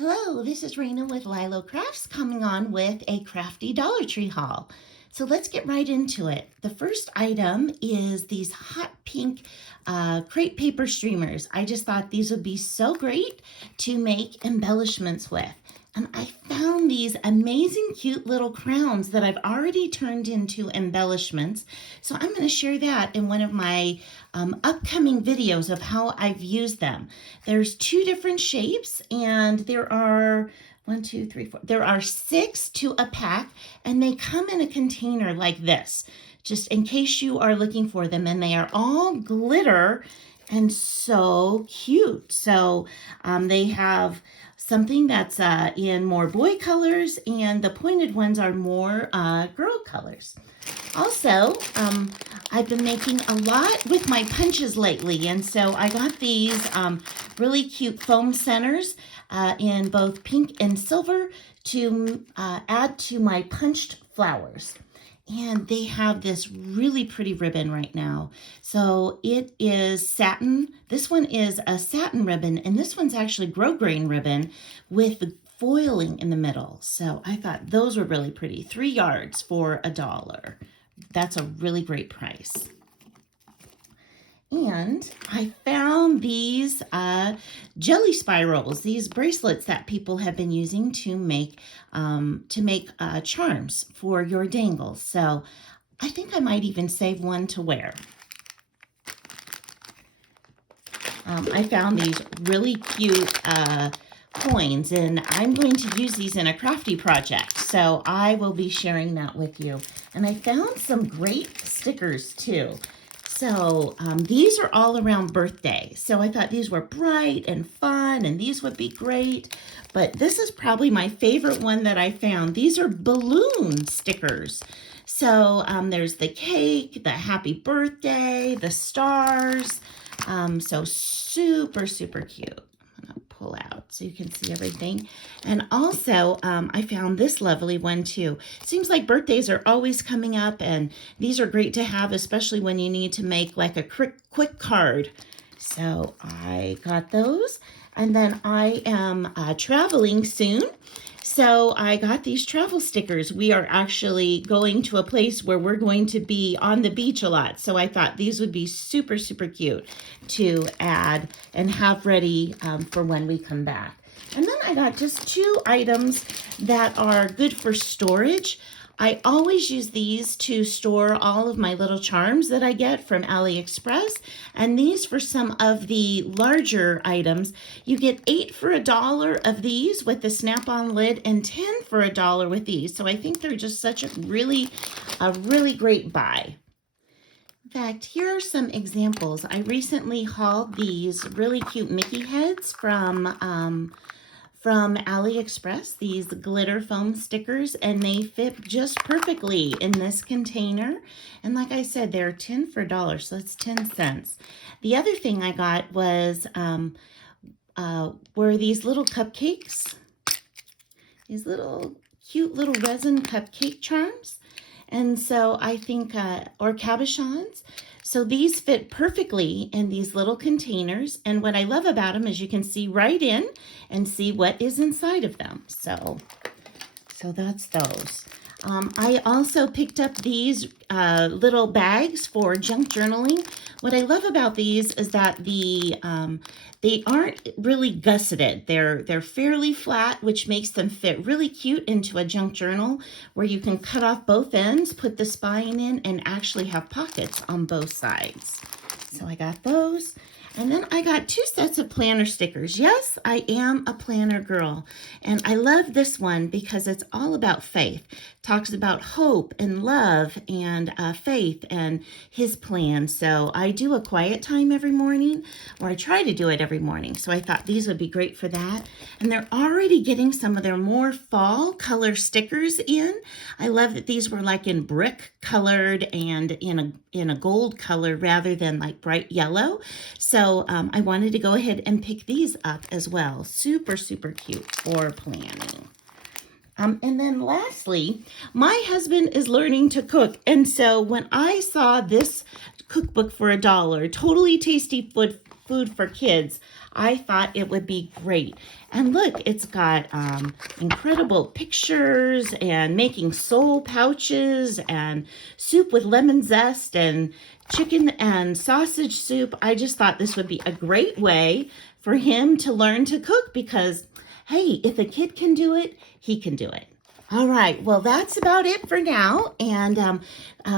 Hello, this is Raina with LYLO Crafts coming on with a Crafty Dollar Tree haul. So let's get right into it. The first item is these hot pink crepe paper streamers. I just thought these would be so great to make embellishments with. And I found these amazing cute little crowns that I've already turned into embellishments. So I'm going to share that in one of my upcoming videos of how I've used them. There's two different shapes and there are 1, 2, 3, 4. There are 6 to a pack and they come in a container like this, just in case you are looking for them. And they are all glitter and so cute. So they have something that's in more boy colors and the pointed ones are more girl colors. Also, I've been making a lot with my punches lately, and so I got these really cute foam centers in both pink and silver to add to my punched flowers. And they have this really pretty ribbon right now. So it is satin. This one is a satin ribbon, and this one's actually grosgrain ribbon with the foiling in the middle. So I thought those were really pretty. 3 yards for $1. That's a really great price. And I found these jelly spirals, these bracelets that people have been using to make charms for your dangles. So I think I might even save one to wear. I found these really cute coins, and I'm going to use these in a crafty project. So I will be sharing that with you. And I found some great stickers too. So these are all around birthday. So I thought these were bright and fun and these would be great. But this is probably my favorite one that I found. These are balloon stickers. So there's the cake, the happy birthday, the stars. So super, super cute. Pull out so you can see everything. And also I found this lovely one too. Seems like birthdays are always coming up, and these are great to have, especially when you need to make like a quick card. So I got those, and then I am traveling soon. So I got these travel stickers. We are actually going to a place where we're going to be on the beach a lot. So I thought these would be super, super cute to add and have ready for when we come back. And then I got just 2 items that are good for storage. I always use these to store all of my little charms that I get from AliExpress. And these for some of the larger items. You get 8 for $1 of these with the snap-on lid and 10 for $1 with these. So I think they're just such a really great buy. In fact, here are some examples. I recently hauled these really cute Mickey heads from AliExpress, these glitter foam stickers, and they fit just perfectly in this container. And like I said, they're 10 for $1, so that's 10 cents. The other thing I got was were these little cupcakes, these little cute little resin cupcake charms. And so I think, or cabochons. So these fit perfectly in these little containers. And what I love about them is you can see right in and see what is inside of them. So that's those. I also picked up these little bags for junk journaling. What I love about these is that they aren't really gusseted. They're fairly flat, which makes them fit really cute into a junk journal where you can cut off both ends, put the spine in, and actually have pockets on both sides. So I got those. And then I got 2 sets of planner stickers. Yes, I am a planner girl. And I love this one because it's all about faith. Talks about hope and love and faith and his plan. So I do a quiet time every morning, or I try to do it every morning. So I thought these would be great for that. And they're already getting some of their more fall color stickers in. I love that these were like in brick colored and in a gold color rather than like bright yellow. So I wanted to go ahead and pick these up as well. Super, super cute for planning. And then lastly, my husband is learning to cook. And so when I saw this cookbook for $1, totally tasty food for kids, I thought it would be great. And look, it's got incredible pictures and making soul pouches and soup with lemon zest and chicken and sausage soup. I just thought this would be a great way for him to learn to cook because, hey, if a kid can do it, he can do it. All right, well, that's about it for now. And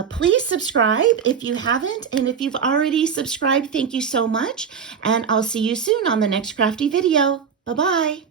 please subscribe if you haven't. And if you've already subscribed, thank you so much. And I'll see you soon on the next Crafty video. Bye-bye.